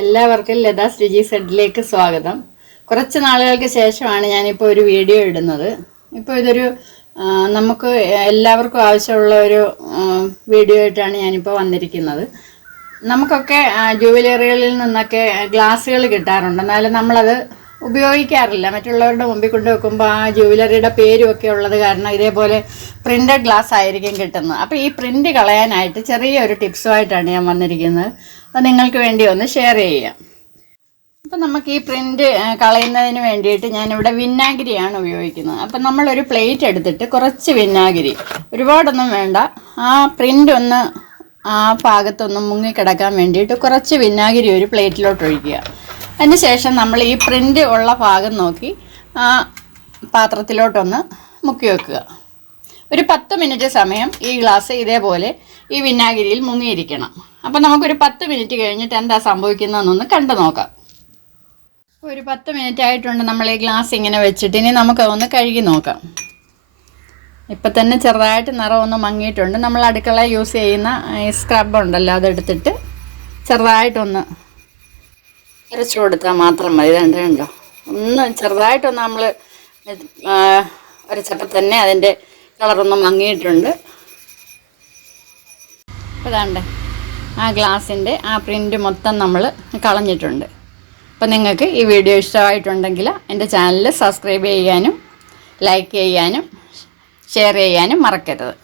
എല്ലാവർക്കും ലതാസ് രുചി സെഡിലേക്ക് സ്വാഗതം. കുറച്ച് നാളുകൾക്ക് ശേഷമാണ് ഞാനിപ്പോൾ ഒരു വീഡിയോ ഇടുന്നത്. ഇപ്പോൾ ഇതൊരു നമുക്ക് എല്ലാവർക്കും ആവശ്യമുള്ള ഒരു വീഡിയോ ആയിട്ടാണ് ഞാനിപ്പോൾ വന്നിരിക്കുന്നത്. നമുക്കൊക്കെ ജുവലറികളിൽ നിന്നൊക്കെ ഗ്ലാസ്സുകൾ കിട്ടാറുണ്ട്, എന്നാലും നമ്മളത് ഉപയോഗിക്കാറില്ല. മറ്റുള്ളവരുടെ മുമ്പിൽ കൊണ്ട് വെക്കുമ്പോൾ ആ ജുവലറിയുടെ പേരുമൊക്കെ ഉള്ളത് കാരണം ഇതേപോലെ പ്രിൻ്റഡ് ഗ്ലാസ് ആയിരിക്കും കിട്ടുന്നത്. അപ്പോൾ ഈ പ്രിൻ്റ് കളയാനായിട്ട് ചെറിയൊരു ടിപ്സുമായിട്ടാണ് ഞാൻ വന്നിരിക്കുന്നത്. അത് നിങ്ങൾക്ക് വേണ്ടി ഒന്ന് ഷെയർ ചെയ്യാം. അപ്പം നമുക്ക് ഈ പ്രിൻ്റ് കളയുന്നതിന് വേണ്ടിയിട്ട് ഞാനിവിടെ വിനാഗിരിയാണ് ഉപയോഗിക്കുന്നത്. അപ്പം നമ്മളൊരു പ്ലേറ്റ് എടുത്തിട്ട് കുറച്ച് വിനാഗിരി, ഒരുപാടൊന്നും വേണ്ട, ആ പ്രിൻ്റ് ഒന്ന് ആ ഭാഗത്തൊന്ന് മുങ്ങിക്കിടക്കാൻ വേണ്ടിയിട്ട് കുറച്ച് വിനാഗിരി ഒരു പ്ലേറ്റിലോട്ട് ഒഴിക്കുക. അതിന് ശേഷം നമ്മൾ ഈ പ്രിൻ്റ് ഉള്ള ഭാഗം നോക്കി ആ പാത്രത്തിലോട്ടൊന്ന് മുക്കി വെക്കുക. ഒരു 10 മിനിറ്റ് സമയം ഈ ഗ്ലാസ് ഇതേപോലെ ഈ വിനാഗിരിയിൽ മുങ്ങിയിരിക്കണം. അപ്പം നമുക്കൊരു 10 മിനിറ്റ് കഴിഞ്ഞിട്ട് എന്താ സംഭവിക്കുന്നതെന്നൊന്ന് കണ്ടു നോക്കാം. ഒരു 10 മിനിറ്റ് ആയിട്ടുണ്ട് നമ്മൾ ഈ ഗ്ലാസ് ഇങ്ങനെ വെച്ചിട്ട്. ഇനി നമുക്കതൊന്ന് കഴുകി നോക്കാം. ഇപ്പം തന്നെ ചെറുതായിട്ട് നിറമൊന്ന് മങ്ങിയിട്ടുണ്ട്. നമ്മൾ അടുക്കള യൂസ് ചെയ്യുന്ന ഈ സ്ക്രബ് ഉണ്ടല്ലോ, അതെടുത്തിട്ട് ചെറുതായിട്ടൊന്ന് അരച്ചു കൊടുത്താൽ മാത്രം മതി. കണ്ടോ, ഒന്ന് ചെറുതായിട്ടൊന്ന് നമ്മൾ അരച്ചപ്പോൾ തന്നെ അതിൻ്റെ കളറൊന്ന് മങ്ങിയിട്ടുണ്ട്. അപ്പോൾ ദാണ്ടേ ആ ഗ്ലാസിൻ്റെ ആ പ്രിൻ്റ് മൊത്തം നമ്മൾ കളഞ്ഞിട്ടുണ്ട്. അപ്പോൾ നിങ്ങൾക്ക് ഈ വീഡിയോ ഇഷ്ടമായിട്ടുണ്ടെങ്കിൽ എൻ്റെ ചാനൽ സബ്സ്ക്രൈബ് ചെയ്യാനും ലൈക്ക് ചെയ്യാനും ഷെയർ ചെയ്യാനും മറക്കരുത്.